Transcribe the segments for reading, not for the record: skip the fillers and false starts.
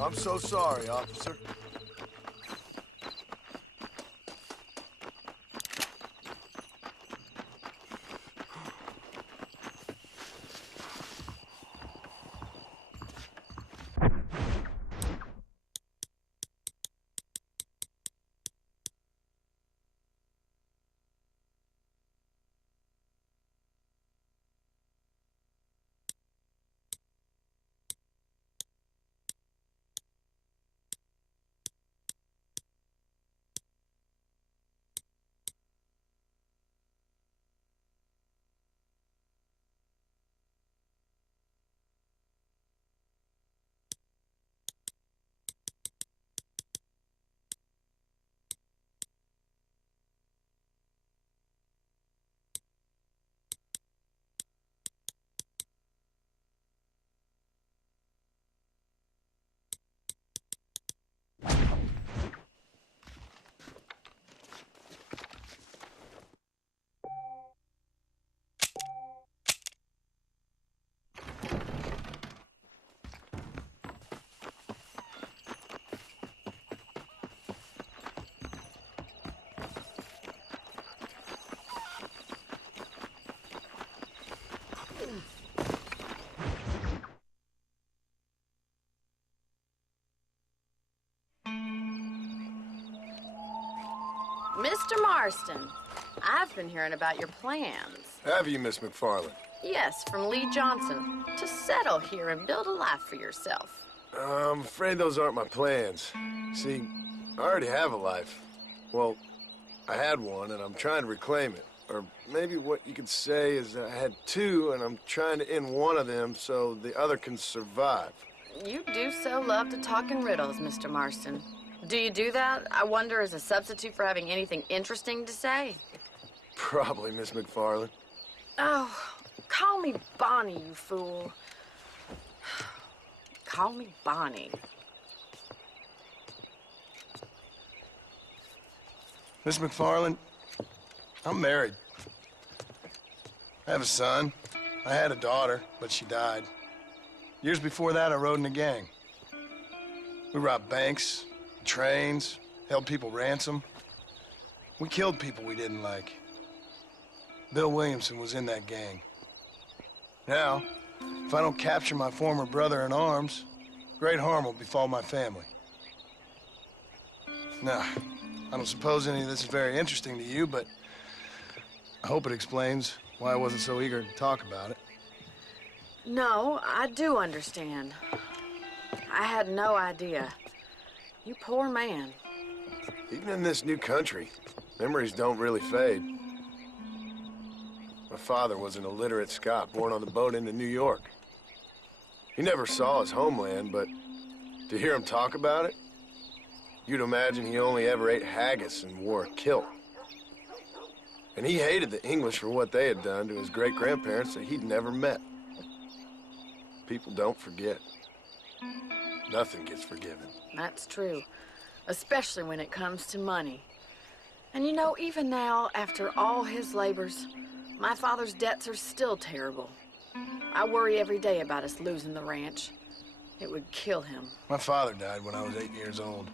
I'm so sorry, officer. Mr. Marston, I've been hearing about your plans. Have you, Miss McFarland? Yes, from Lee Johnson, to settle here and build a life for yourself. I'm afraid those aren't my plans. See, I already have a life. Well, I had one, and I'm trying to reclaim it. Or maybe what you could say is that I had two, and I'm trying to end one of them so the other can survive. You do so love to talk in riddles, Mr. Marston. Do you do that, I wonder, as a substitute for having anything interesting to say? Probably, Miss McFarland. Oh, call me Bonnie, you fool. Call me Bonnie. Miss McFarland, I'm married. I have a son. I had a daughter, but she died. Years before that, I rode in a gang. We robbed banks, trains, held people ransom. We killed people we didn't like. Bill Williamson was in that gang. Now, if I don't capture my former brother in arms, great harm will befall my family. Now, I don't suppose any of this is very interesting to you, but I hope it explains why I wasn't so eager to talk about it. No, I do understand. I had no idea. You poor man. Even in this new country, memories don't really fade. My father was an illiterate Scot born on the boat into New York. He never saw his homeland, but to hear him talk about it, you'd imagine he only ever ate haggis and wore a kilt. And he hated the English for what they had done to his great-grandparents that he'd never met. People don't forget. Nothing gets forgiven. That's true, especially when it comes to money. And you know, even now, after all his labors, my father's debts are still terrible. I worry every day about us losing the ranch. It would kill him. My father died when I was 8 years old.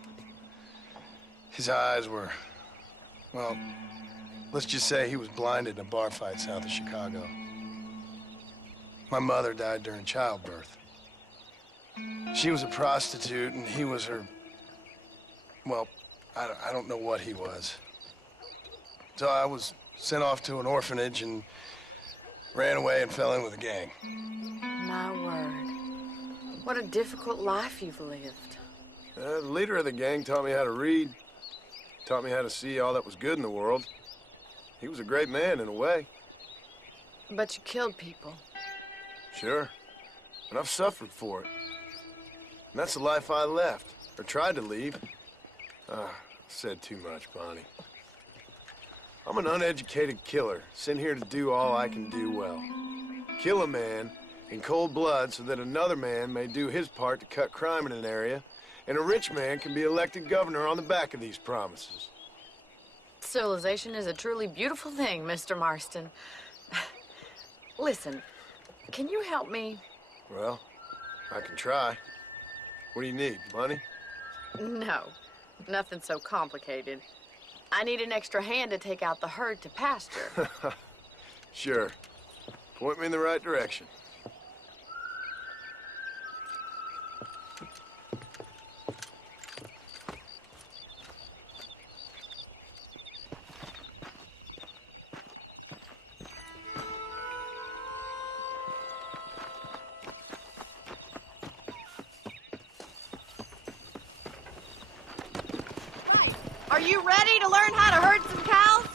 His eyes were, well, let's just say he was blinded in a bar fight south of Chicago. My mother died during childbirth. She was a prostitute, and he was her, well, I don't know what he was. So I was sent off to an orphanage and ran away and fell in with a gang. My word. What a difficult life you've lived. The leader of the gang taught me how to read, taught me how to see all that was good in the world. He was a great man in a way. But you killed people. Sure. And I've suffered for it. And that's the life I left, or tried to leave. Said too much, Bonnie. I'm an uneducated killer, sent here to do all I can do well. Kill a man in cold blood so that another man may do his part to cut crime in an area, and a rich man can be elected governor on the back of these promises. Civilization is a truly beautiful thing, Mr. Marston. Listen, can you help me? Well, I can try. What do you need, money? No, nothing so complicated. I need an extra hand to take out the herd to pasture. Sure. Point me in the right direction. Right. Are you ready to learn how to herd some cows?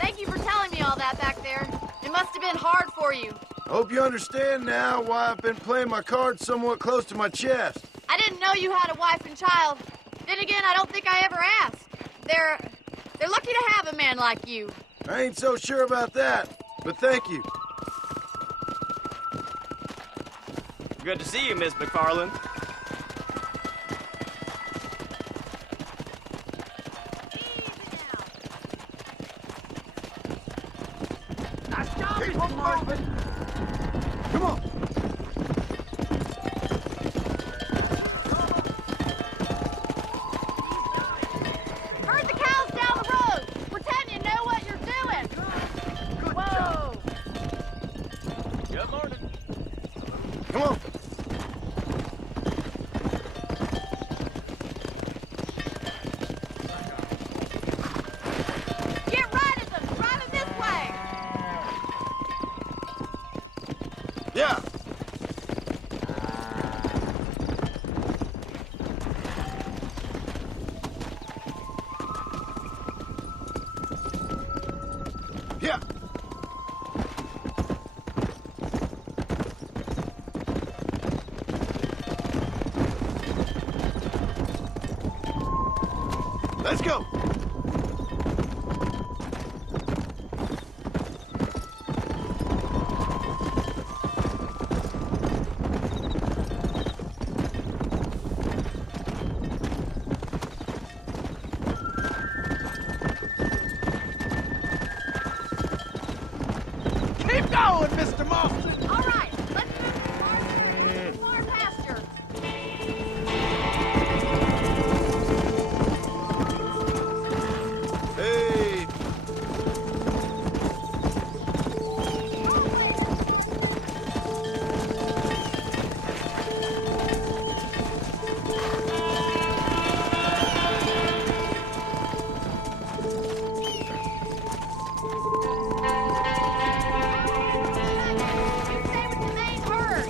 Thank you for telling me all that back there. It must have been hard for you. I hope you understand now why I've been playing my cards somewhat close to my chest. I didn't know you had a wife and child. Then again, I don't think I ever asked. They're lucky to have a man like you. I ain't so sure about that, but thank you. Good to see you, Miss McFarland. Nice job, Mr. Marshman. Come on. Herd the cows down the road. Pretend you know what you're doing. Good Whoa. Good morning. Come on. Get right at them. Drive them this way. Yeah. Yeah. Let's go. Keep going, Mr. Mossman. All right. Let's move to far pasture. Hey. You stay with the main herd.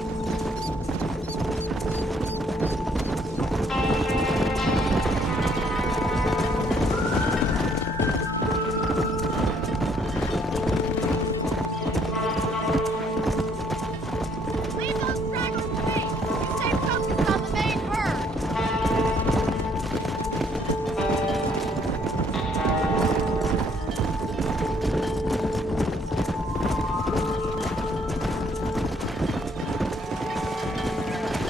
Leave those stragglers to me. You stay focused on the main herd.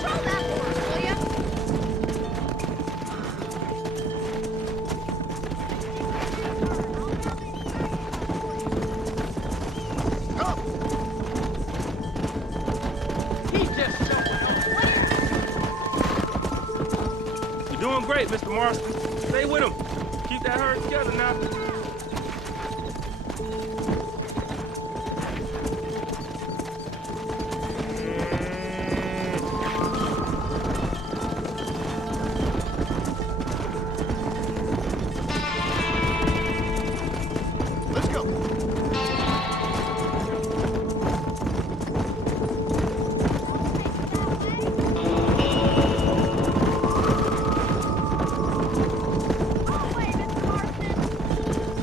Control that horse, will ya? Come. He's just You're doing great, Mr. Marston. Stay with him. Keep that herd together now. Let's go. Away, Mr. Marston.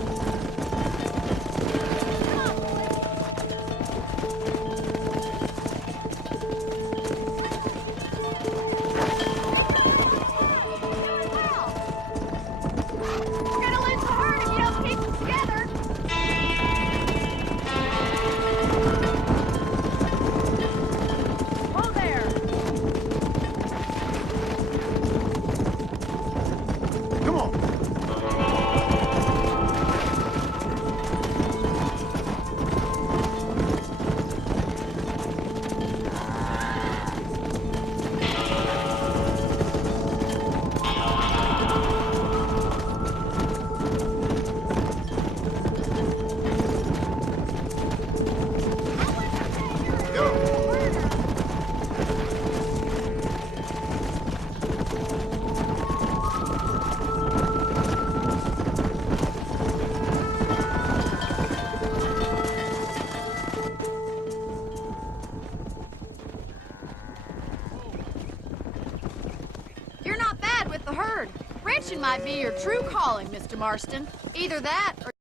might be your true calling, Mr. Marston. Either that or